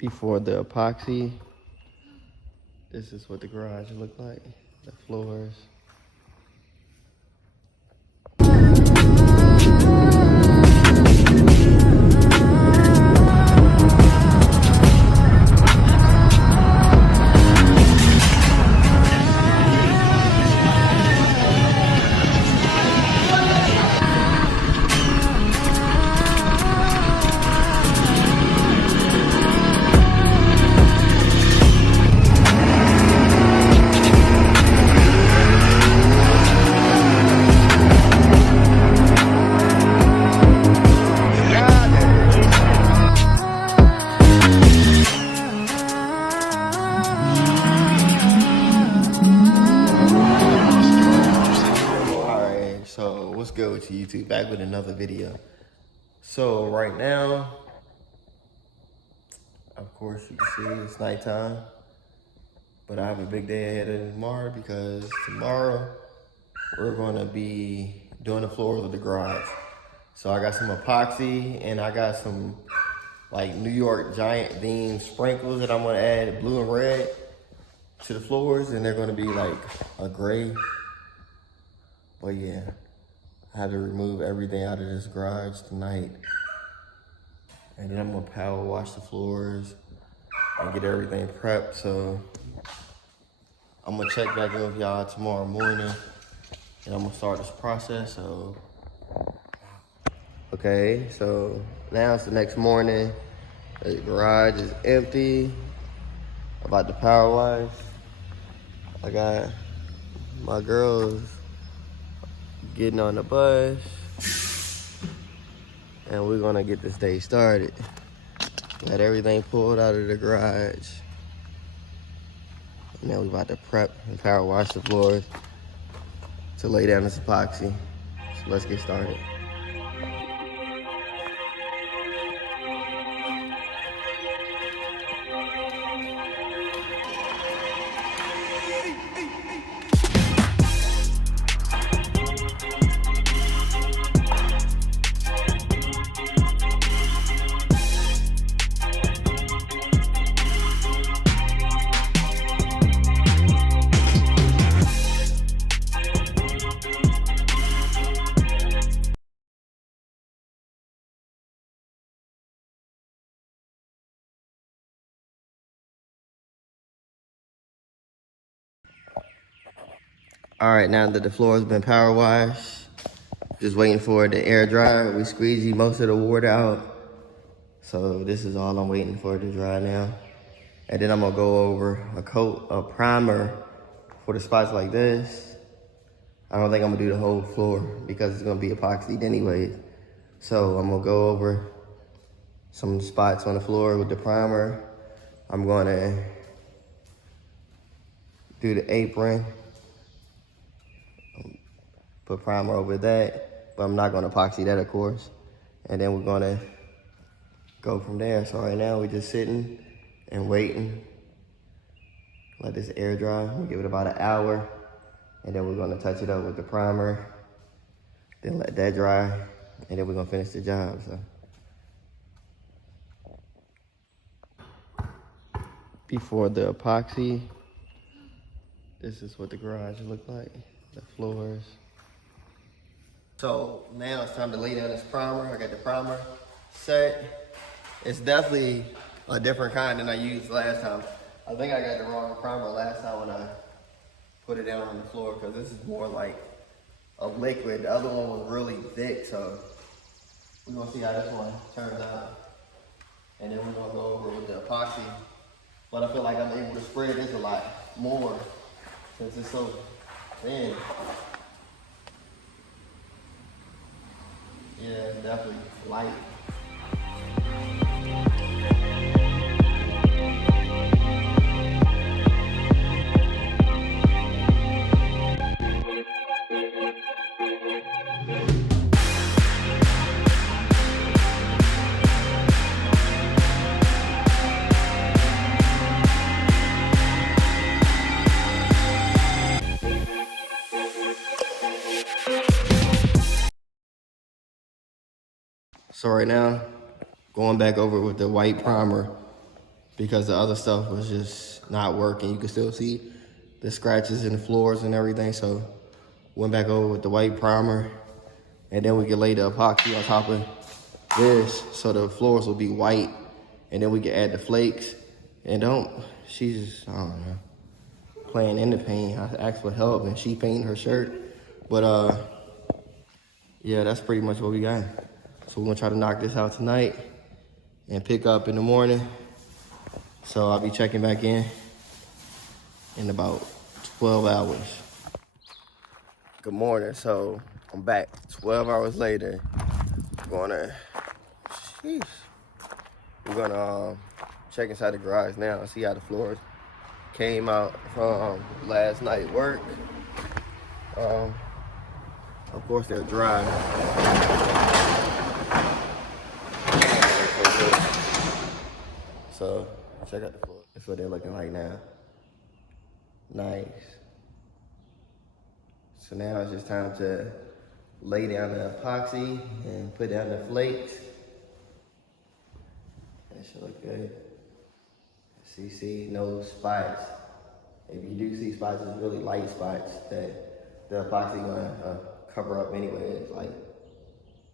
Before the epoxy, this is what the garage look like, the floors. What's good with you, YouTube? Back with another video. So right now, of course you can see it's nighttime, but I have a big day ahead of tomorrow because tomorrow we're gonna be doing the floors of the garage. So I got some epoxy and I got some like New York Giant Beam sprinkles that I'm gonna add blue and red to the floors, and they're gonna be like a gray. But yeah, I had to remove everything out of this garage tonight. And then I'm gonna power wash the floors and get everything prepped. So I'm gonna check back in with y'all tomorrow morning and I'm gonna start this process. So, okay, so now it's the next morning. The garage is empty. I'm about to power wash. I got my girls getting on the bus, and we're gonna get this day started. Got everything pulled out of the garage. And now we about to prep and power wash the floors to lay down this epoxy. So let's get started. All right, now that the floor has been power washed, just waiting for it to air dry. We squeegee most of the water out. So this is all I'm waiting for it to dry now. And then I'm gonna go over a primer for the spots like this. I don't think I'm gonna do the whole floor because it's gonna be epoxied anyways. So I'm gonna go over some spots on the floor with the primer. I'm gonna do the apron, put primer over that, but I'm not gonna epoxy that, of course. And then we're gonna go from there. So right now we're just sitting and waiting. Let this air dry. We'll give it about an hour, and then we're gonna touch it up with the primer. Then let that dry, and then we're gonna finish the job. So before the epoxy, this is what the garage look like, the floors. So now it's time to lay down this primer. I got the primer set. It's definitely a different kind than I used last time. I think I got the wrong primer last time when I put it down on the floor, because this is more like a liquid. The other one was really thick, so we're gonna see how this one turns out. And then we're gonna go over with the epoxy. But I feel like I'm able to spread this a lot more since it's so thin. Yeah, it's definitely light. So right now, going back over with the white primer, because the other stuff was just not working. You can still see the scratches in the floors and everything. So went back over with the white primer, and then we can lay the epoxy on top of this so the floors will be white, and then we can add the flakes. And she's, I don't know, playing in the paint. I asked for help and she painted her shirt. But yeah, that's pretty much what we got. So we're gonna try to knock this out tonight and pick up in the morning. So I'll be checking back in about 12 hours. Good morning, so I'm back 12 hours later. We're gonna check inside the garage now and see how the floors came out from last night work. Of course they're dry. So check out the floor. That's what they're looking like now. Nice. So now it's just time to lay down the epoxy and put down the flakes. That should look good. See, no spots. If you do see spots, it's really light spots that the epoxy gonna cover up anyway. It's like,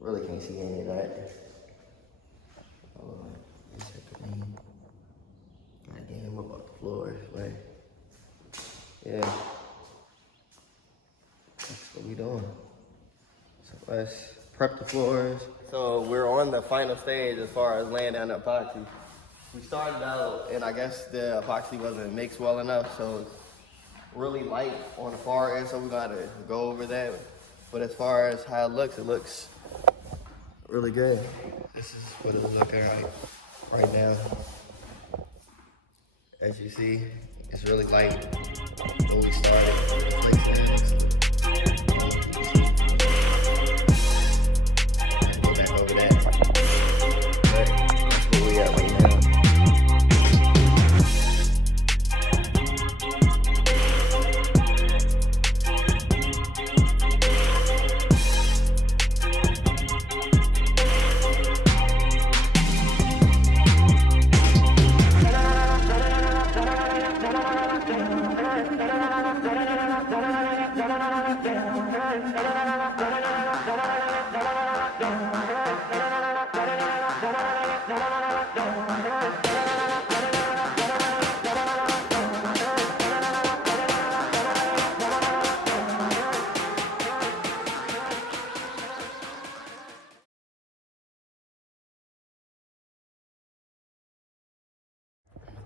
really can't see any of that. Goddamn about the floors, but yeah, that's what we doing. So let's prep the floors. So we're on the final stage as far as laying down the epoxy. We started out, and I guess the epoxy wasn't mixed well enough, so it's really light on the far end, so we gotta go over that. But as far as how it looks really good. This is what it's looking like right now. As you see, it's really light when we started. Go back over that. But that's where we at right now.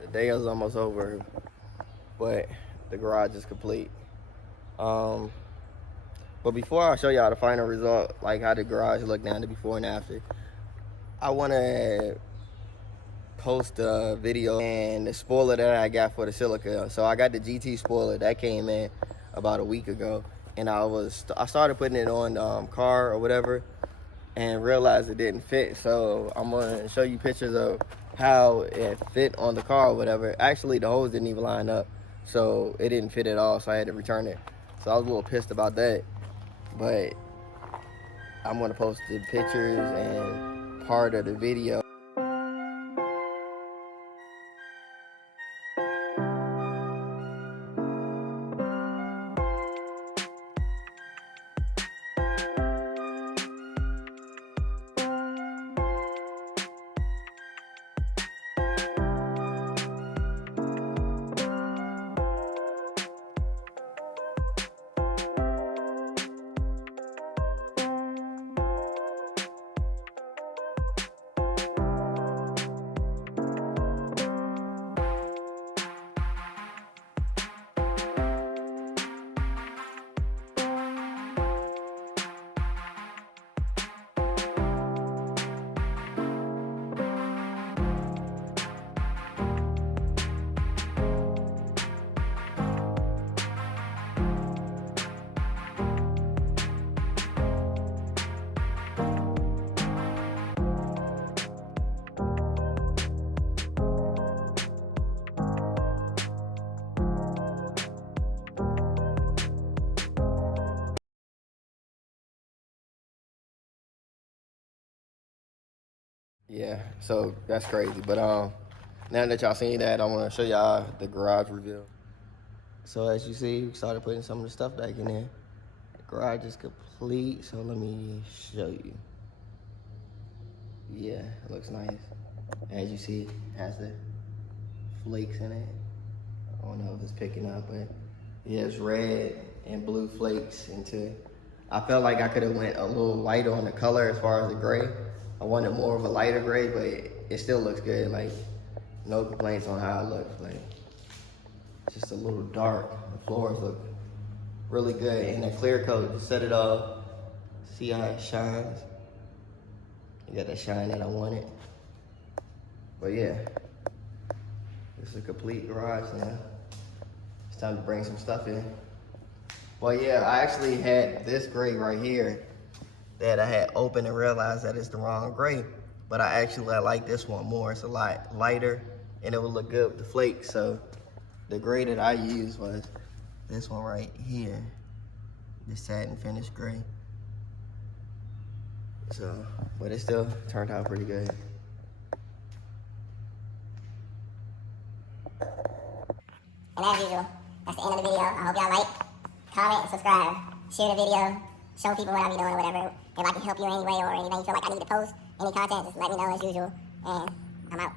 The day is almost over, but the garage is complete. But before I show y'all the final result, like how the garage looked now, the before and after, I want to post a video and the spoiler that I got for the silica. So I got the GT spoiler that came in about a week ago, and I started putting it on car or whatever, and realized it didn't fit. So I'm gonna show you pictures of how it fit on the car or whatever. Actually, the hose didn't even line up, so it didn't fit at all, so I had to return it. So I was a little pissed about that, but I'm gonna post the pictures and part of the video. Yeah, so that's crazy. But Now that y'all seen that, I want to show y'all the garage reveal. So as you see, we started putting some of the stuff back in there. The garage is complete, so let me show you. Yeah, it looks nice. As you see, it has the flakes in it. I don't know if it's picking up, but yeah, it's red and blue flakes I felt like I could have went a little lighter on the color as far as the gray. I wanted more of a lighter gray, but it still looks good. Like, no complaints on how it looks. Like, it's just a little dark. The floors look really good. And that clear coat, just set it off. See how it shines? You got that shine that I wanted. But yeah, this is a complete garage now. It's time to bring some stuff in. Well, yeah, I actually had this gray right here that I had opened and realized that it's the wrong gray. But I like this one more. It's a lot lighter and it will look good with the flakes. So the gray that I used was this one right here, the satin finish gray. So, but it still turned out pretty good. And as usual, that's the end of the video. I hope y'all like, comment, and subscribe. Share the video. Show people what I be doing or whatever. If I can help you in any way or anything you feel like I need to post, any content, just let me know as usual. And I'm out.